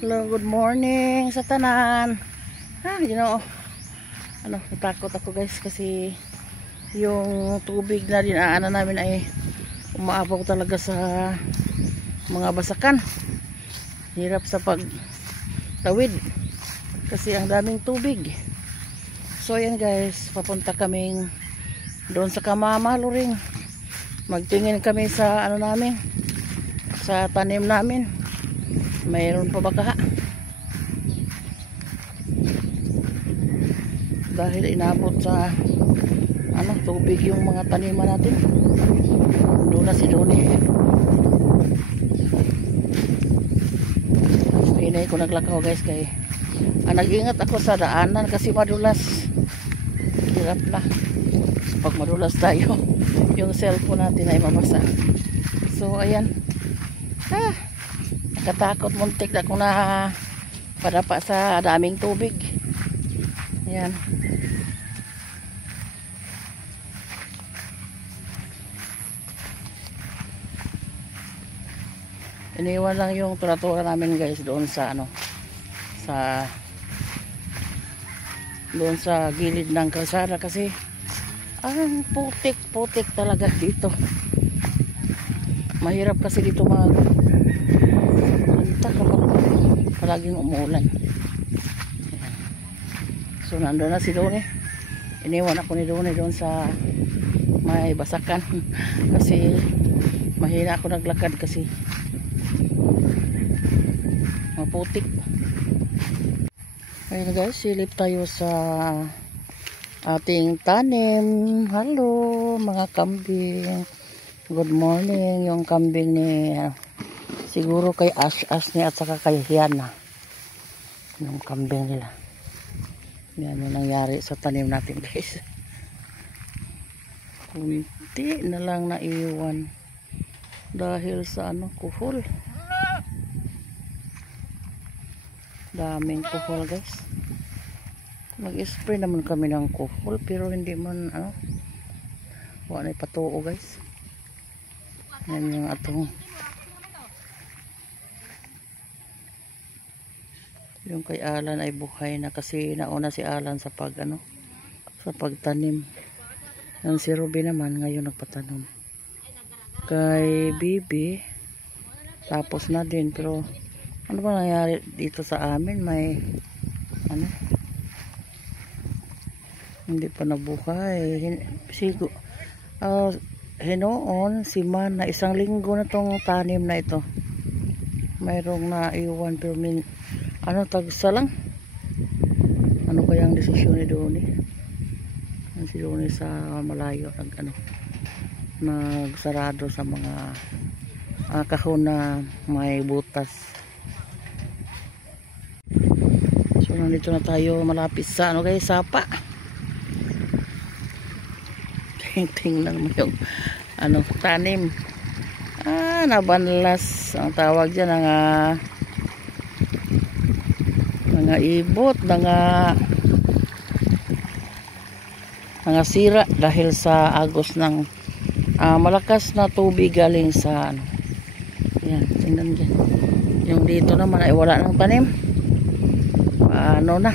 Hello, good morning sa tanan. Natakot ako guys kasi yung tubig na dinaanan namin ay umaapaw talaga sa mga basakan. Hirap sa pagtawid kasi ang daming tubig. So ayan guys, papunta kaming doon sa Kamamaluring. Magtingin kami sa namin, sa tanim namin. Mayroon pa ba kaha? Dahil inabot sa tubig yung mga taniman natin. Doon na si Doni. Hinay ko naglakaw guys kay nag-ingat ako sa daanan kasi madulas. Hirap na. Pag madulas tayo, yung cellphone natin ay mabasa. So ayan. Nakatakot, muntik na kung na padapa sa daming tubig. Ayan. Iniwan lang yung tura-tura namin guys doon sa doon sa gilid ng kalsada kasi ang putik talaga dito. Mahirap kasi dito palaging umuulan. So nandun na si Doni. Iniwan ako ni Doni doon sa may basakan kasi mahina ako naglakad kasi maputik. Ayun guys, silip tayo sa ating tanim. Hello mga kambing, good morning. Yung kambing ni siguro kay Ash ni at saka kay Hiana, yung kambing nila. Yan yung nangyari sa tanim natin guys. Kunti na lang naiwan dahil sa kuhol. Daming kuhol guys. Mag-spray naman kami ng kuhol pero hindi man wala na patuo guys. Yan yung atong yung kay Alan ay buhay na kasi nauna si Alan sa sa pagtanim. Yung si Ruby naman ngayon nagpatanim. Kay Bibi tapos na din pero ano ba nangyari dito sa amin? May hindi pa nabuhay. Hinoon si Man na 1 linggo na tong tanim na ito. Mayroong naiwan pero tagsa lang. Ano kaya ang desisyon ni Doni? Si Doni sa malayo nagsarado sa mga kahon na may butas. So nandito na tayo malapit sa guys, sapa. Tingnan mo yung tanim. Nabanlas ang tawag dyan nga ibot, nga sira dahil sa agos ng malakas na tubig galing sa yan, tingnan dyan. Yung dito naman ay wala ng tanim. Na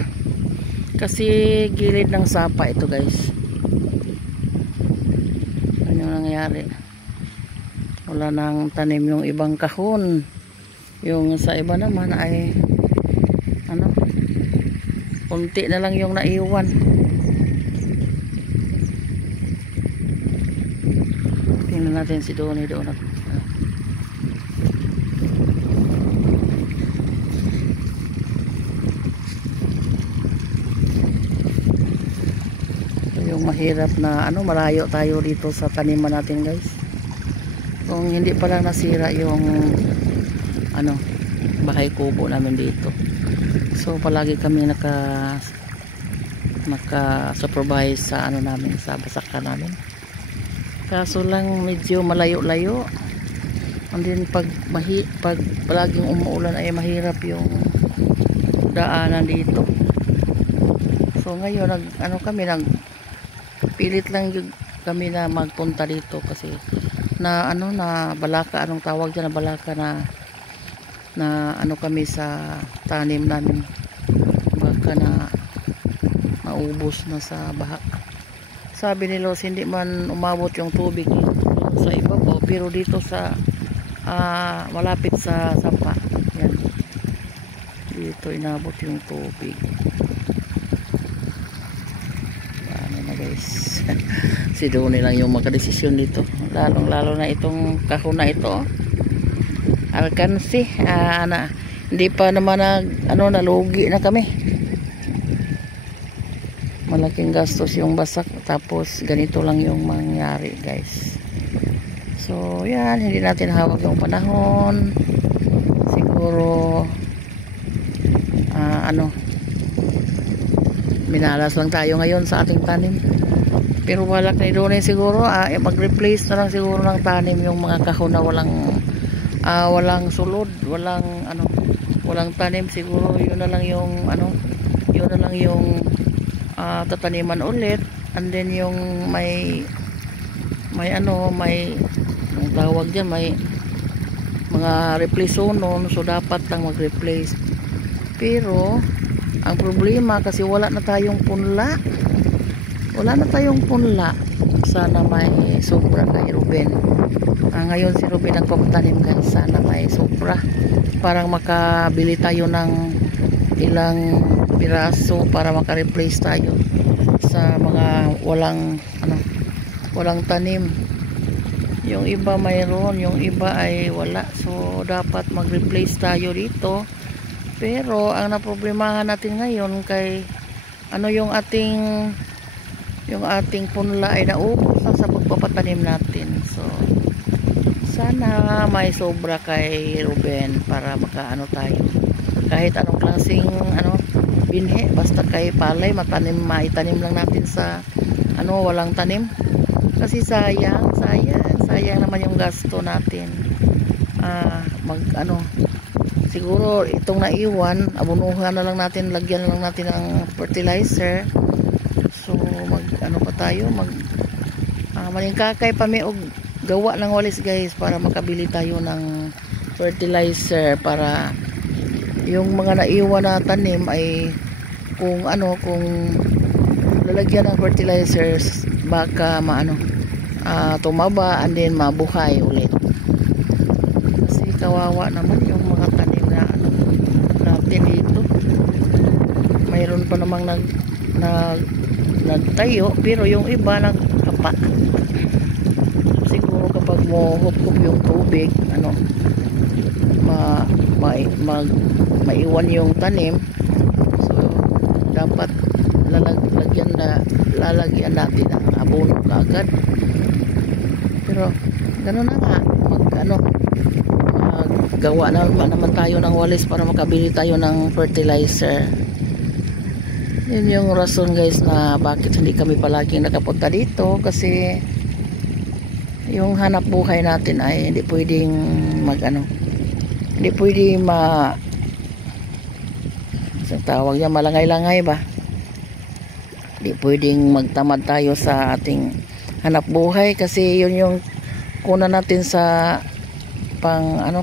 kasi gilid ng sapa ito guys. Ano yung nangyari? Wala nang tanim yung ibang kahon. Yung sa iba naman ay kunti na lang yung naiwan. Tingnan natin si Doni doon. Yung mahirap na malayo tayo dito sa taniman natin guys. Kung hindi pala nasira yung bahay kubo namin dito. So palagi kami naka-supervise sa namin, sa basaka namin. Kaso lang medyo malayo-layo. And then pag palaging umuulan ay mahirap yung daanan dito. So ngayon pilit lang yung kami na magpunta dito kasi na balaka, anong tawag dyan na balaka na na ano kami sa tanim namin, baka na maubos na sa baha. Sabi ni Los, hindi man umabot yung tubig sa ibabaw, pero dito sa malapit sa sapa, yan, dito inabot yung tubig. Ano na guys. Si Donnie lang yung magdesisyon dito, lalong lalo na itong kahon na ito, alkansi. Hindi pa naman nalugi na kami. Malaking gastos yung basak, tapos ganito lang yung mangyari guys. So yan, hindi natin hawak yung panahon. Siguro minalas lang tayo ngayon sa ating tanim. Pero balak na doon siguro mag-replace na lang siguro ng tanim yung mga kahon na walang sulod, walang tanim. Siguro yun na lang yung tataniman ulit, and then yung may ang tawag dyan, may mga replace noon, so dapat lang mag-replace. Pero ang problema kasi wala na tayong punla, sana may sobra kay Ruben. Ngayon si Ruben ang pagtanim guys, sana may sobra, parang makabili tayo ng ilang piraso para maka-replace tayo sa mga walang tanim. Yung iba mayroon, yung iba ay wala, so dapat mag-replace tayo dito. Pero ang naproblemahan natin ngayon kay yung ating punla ay naubos na sa pagpapatanim natin. So sana may sobra kay Ruben para makaano tayo, kahit anong klaseng binhi, basta kay palay maitanim lang natin sa walang tanim. Kasi sayang naman yung gasto natin. Siguro itong naiwan, abunuhan na lang natin, lagyan na lang natin ng fertilizer. So pa tayo, malingkakay pa may gawa ng walis guys, para makabili tayo ng fertilizer, para yung mga naiwan na tanim ay kung lalagyan ng fertilizers, baka tumaba and then mabuhay ulit. Kasi kawawa naman yung mga tanim na natin dito. Mayroon pa namang nagtayo, pero yung iba nagkapa. Siguro kapag mo hup yung tubig, maiwan yung tanim, so dapat lalagyan natin ang abono kaagad. Pero gano'n na nga, gawa naman tayo ng walis para makabili tayo ng fertilizer. Yun yung rason guys na bakit hindi kami palaging nakapunta dito, kasi yung hanap buhay natin ay hindi pwedeng hindi pwedeng isang tawag niya, malangay-langay ba, hindi pwedeng magtamad tayo sa ating hanap buhay, kasi yun yung kuna natin sa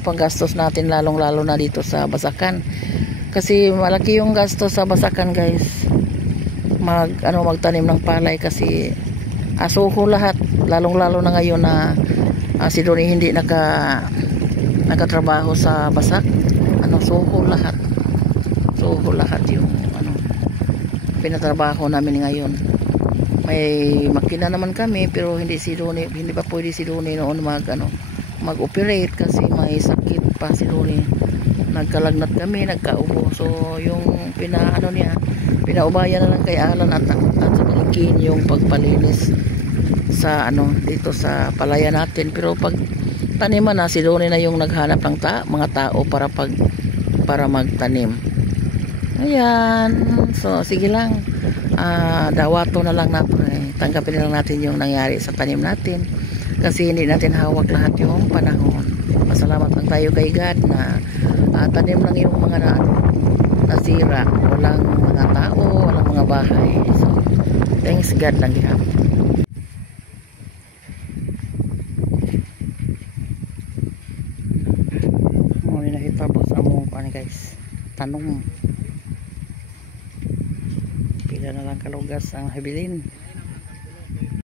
panggastos natin, lalong-lalo na dito sa Basakan. Kasi malaki yung gastos sa Basakan guys, magtanim ng palay, kasi asuko lahat, lalong-lalo na ngayon na si Donnie hindi nakatrabaho sa Basak. Suko lahat yung pinatrabaho namin ngayon. May makina naman kami, pero hindi pa pwede si Donnie noon mag-operate kasi may sakit pa si Donnie. Nagkalagnat kami, nagkaubo. So yung pinaubayan na lang kay Alan at sa King yung pagpalinis sa dito sa palaya natin. Pero pag taniman na, si Donnie na yung naghanap ng mga tao para magtanim. Ayan, so sige lang, dawato na lang natin, tanggapin na lang natin yung nangyari sa tanim natin, kasi hindi natin hawak lahat yung panahon. Pasalamat lang tayo kay God na tanim lang yung mga nasira, walang mga tao, walang mga bahay. So thanks God lang gihapon. Mo ni nakita boss tanom. Pila na lang kalugas ang habilin.